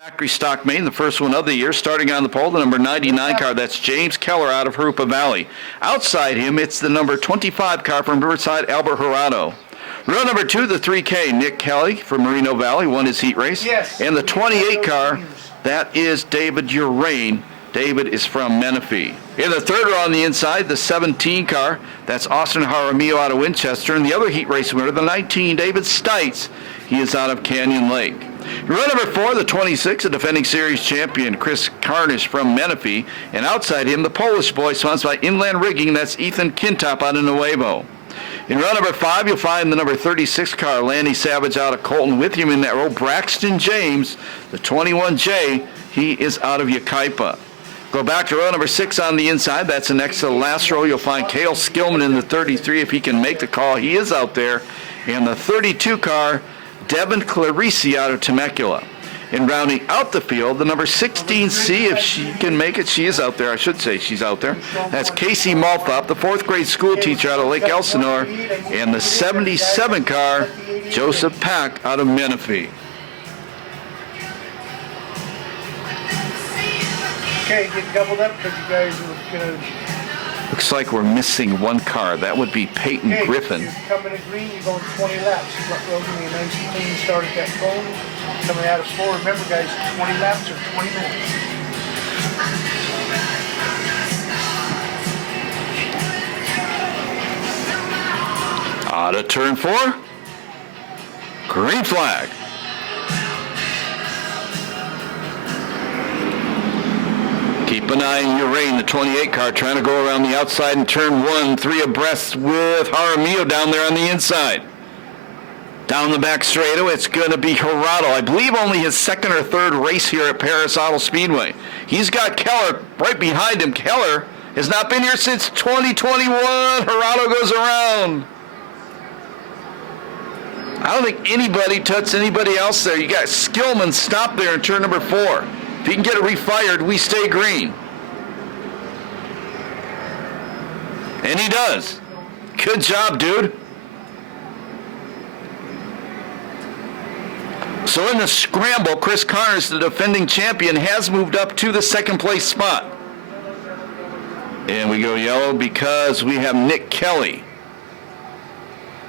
Factory stock main, the first one of the year, starting on the pole, the number 99 car. That's James Keller out of Harupa Valley. Outside him, it's the number 25 car from Riverside, Albert Jurado. Row number 2, the 3K, Nick Kelly from Moreno Valley, won his heat race. Yes. And the 28 car, that is David Urain. David is from Menifee. In the third row on the inside, the 17 car, that's Austin Jaramillo out of Winchester. And the other heat race winner, the 19, David Stites. He is out of Canyon Lake. Row number 4, the 26, a defending series champion, Chris Carnish from Menifee. And outside him, the Polish boy, sponsored by Inland Rigging, that's Ethan Kintop out of Nuevo. In row number 5, you'll find the number 36 car, Lanny Savage out of Colton. With him in that row, Braxton James, the 21J. He is out of Yucaipa. Go back to row number 6 on the inside. That's the next to the last row. You'll find Cale Skillman in the 33 if he can make the call. He is out there. And the 32 car, Devin Clarisi out of Temecula. In rounding out the field, the number 16C, if she can make it, she is out there. I should say she's out there. That's Casey Malthop, the 4th grade school teacher out of Lake Elsinore. And the 77 car, Joseph Pack out of Menifee. Okay, get doubled up because you guys are going to... Looks like we're missing one car. That would be Peyton Griffin. You're coming to green, you're going 20 laps. You're going a nice clean start at that cone. Coming out of 4. Remember, guys, 20 laps or 20 minutes. Out of turn 4. Green flag. Keep an eye on Urain, the 28 car, trying to go around the outside in turn 1, 3 abreast with Jaramillo down there on the inside. Down the back straightaway, it's going to be Jurado. I believe only his second or third race here at Perris Auto Speedway. He's got Keller right behind him. Keller has not been here since 2021. Jurado goes around. I don't think anybody touched anybody else there. You got Skillman stop there in turn number 4. If he can get it refired, we stay green. And he does. Good job, dude. So in the scramble, Chris Carnes, the defending champion, has moved up to the second place spot. And we go yellow because we have Nick Kelly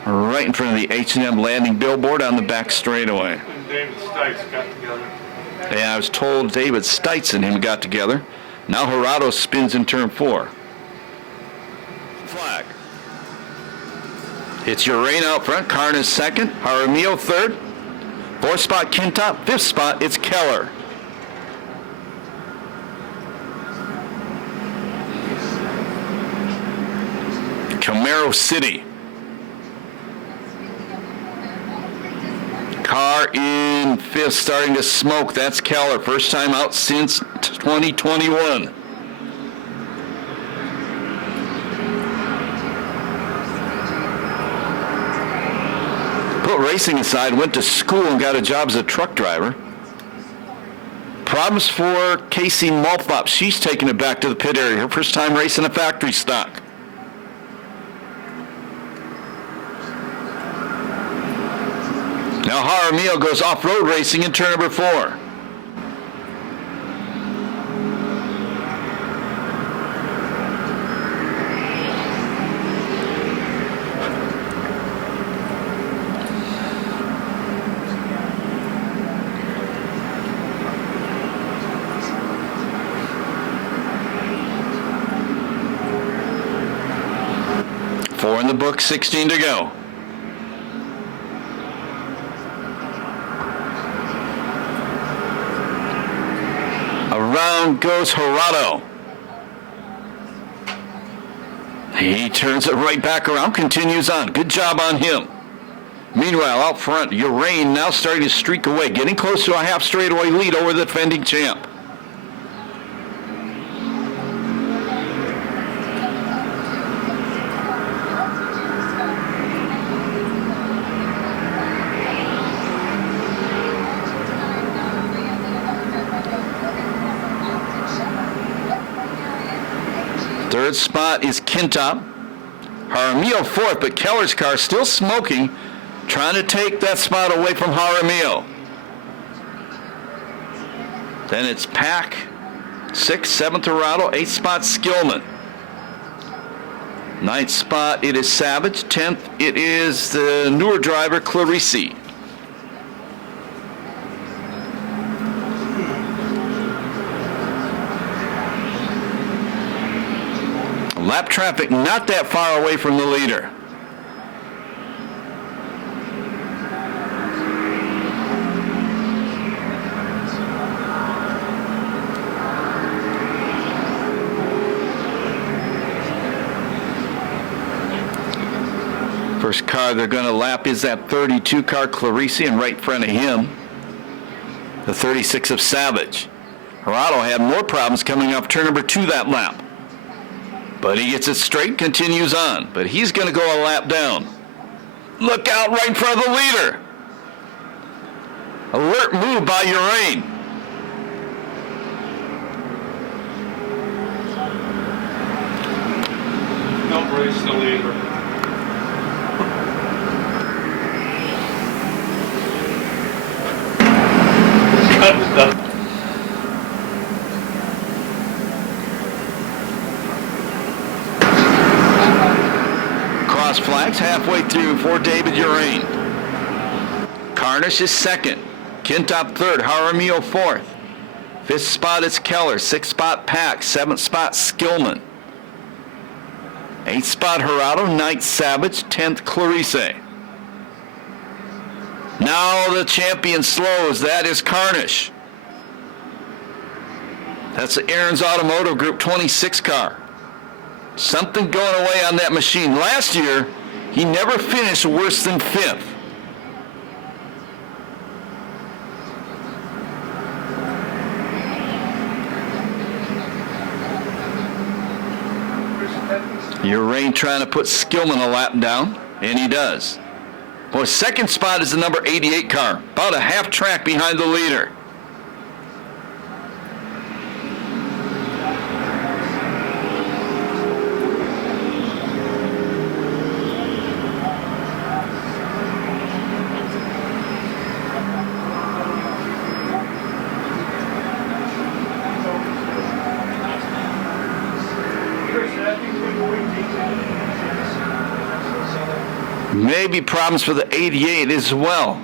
right in front of the H&M landing billboard on the back straightaway. And David Stites got together. Yeah, I was told David Stites and him got together. Now Jurado spins in turn 4. Flag. It's Urain out front. Carnes second. Jaramillo third. 4th spot, Kintop. 5th spot, it's Keller. Camaro City. Car in 5th, starting to smoke. That's Keller. First time out since 2021. Put racing aside, went to school and got a job as a truck driver. Problems for Casey Malthop. She's taking it back to the pit area. Her first time racing a factory stock. Now Jaramillo goes off-road racing in turn number 4. Four in the book, 16 to go. Around goes Jurado. He turns it right back around, continues on. Good job on him. Meanwhile, out front, Urain now starting to streak away, getting close to a half straightaway lead over the defending champ. Third spot is Kintop. Jaramillo 4th, but Keller's car still smoking, trying to take that spot away from Jaramillo. Then it's Pack, 6th, 7th Dorado, 8th spot Skillman. 9th spot it is Savage, 10th it is the newer driver Clarisi. Lap traffic not that far away from the leader. First car they're going to lap is that 32 car Clarisi, and right in front of him, the 36 of Savage. Gerardo had more problems coming up turn number 2 that lap. But he gets it straight, continues on. But he's going to go a lap down. Look out right in front of the leader. Alert move by Urain. Don't race the leader. Cut the Cross flags halfway through for David Urain. Carnish is 2nd. Kintop 3rd. Jaramillo 4th. 5th spot is Keller. 6th spot Pack. 7th spot Skillman. 8th spot Gerardo. 9th Savage. 10th Clarisse. Now the champion slows. That is Carnish. That's the Aaron's Automotive Group 26 car. Something going away on that machine. Last year, he never finished worse than 5th. Urain trying to put Skillman a lap down, and he does. Boy, 2nd spot is the number 88 car, about a half track behind the leader. Maybe problems for the 88 as well.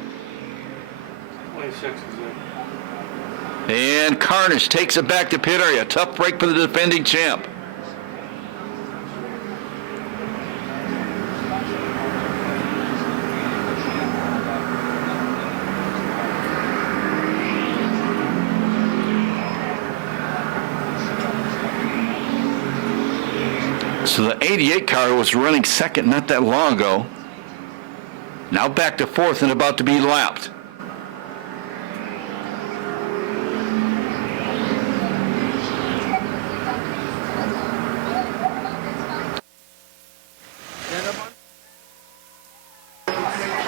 26 is it. And Carnish takes it back to pit area. Tough break for the defending champ. So the 88 car was running 2nd not that long ago. Now back to 4th and about to be lapped.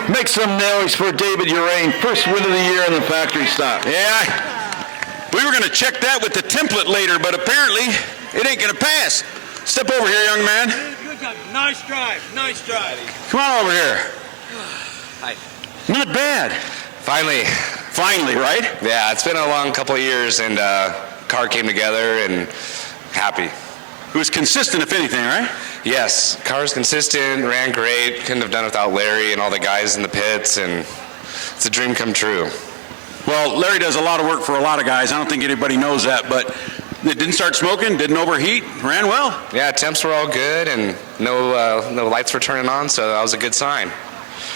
Make some noise for David Urain. First win of the year in the factory stop. Yeah, we were going to check that with the template later, but apparently it ain't going to pass. Step over here, young man. Good job. Nice drive. Nice drive. Come on over here. Hi. Not bad. Finally. Finally, right? Yeah, it's been a long couple of years, and car came together, and happy. It was consistent, if anything, right? Yes, car's consistent, ran great. Couldn't have done it without Larry and all the guys in the pits, and it's a dream come true. Well, Larry does a lot of work for a lot of guys. I don't think anybody knows that, but it didn't start smoking, didn't overheat, ran well. Yeah, temps were all good, and no lights were turning on, so that was a good sign.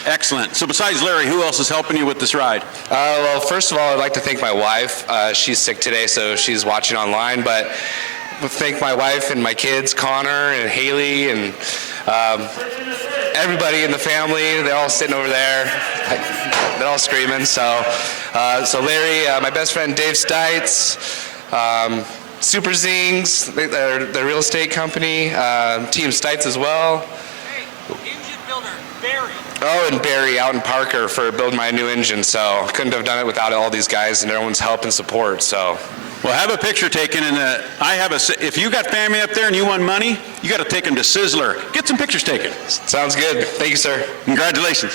Excellent. So besides Larry, who else is helping you with this ride? Well, first of all, I'd like to thank my wife. She's sick today, so she's watching online, but I thank my wife and my kids, Connor and Haley, and everybody in the family. They're all sitting over there. They're all screaming. So Larry, my best friend Dave Stites, Super Zings, the real estate company, Team Stites as well. Hey, engine builder, Barry. Oh, and Barry out in Parker for building my new engine. So couldn't have done it without all these guys and everyone's help and support. So. Well, have a picture taken, and if you got family up there and you want money, you got to take them to Sizzler. Get some pictures taken. Sounds good. Thank you, sir. Congratulations.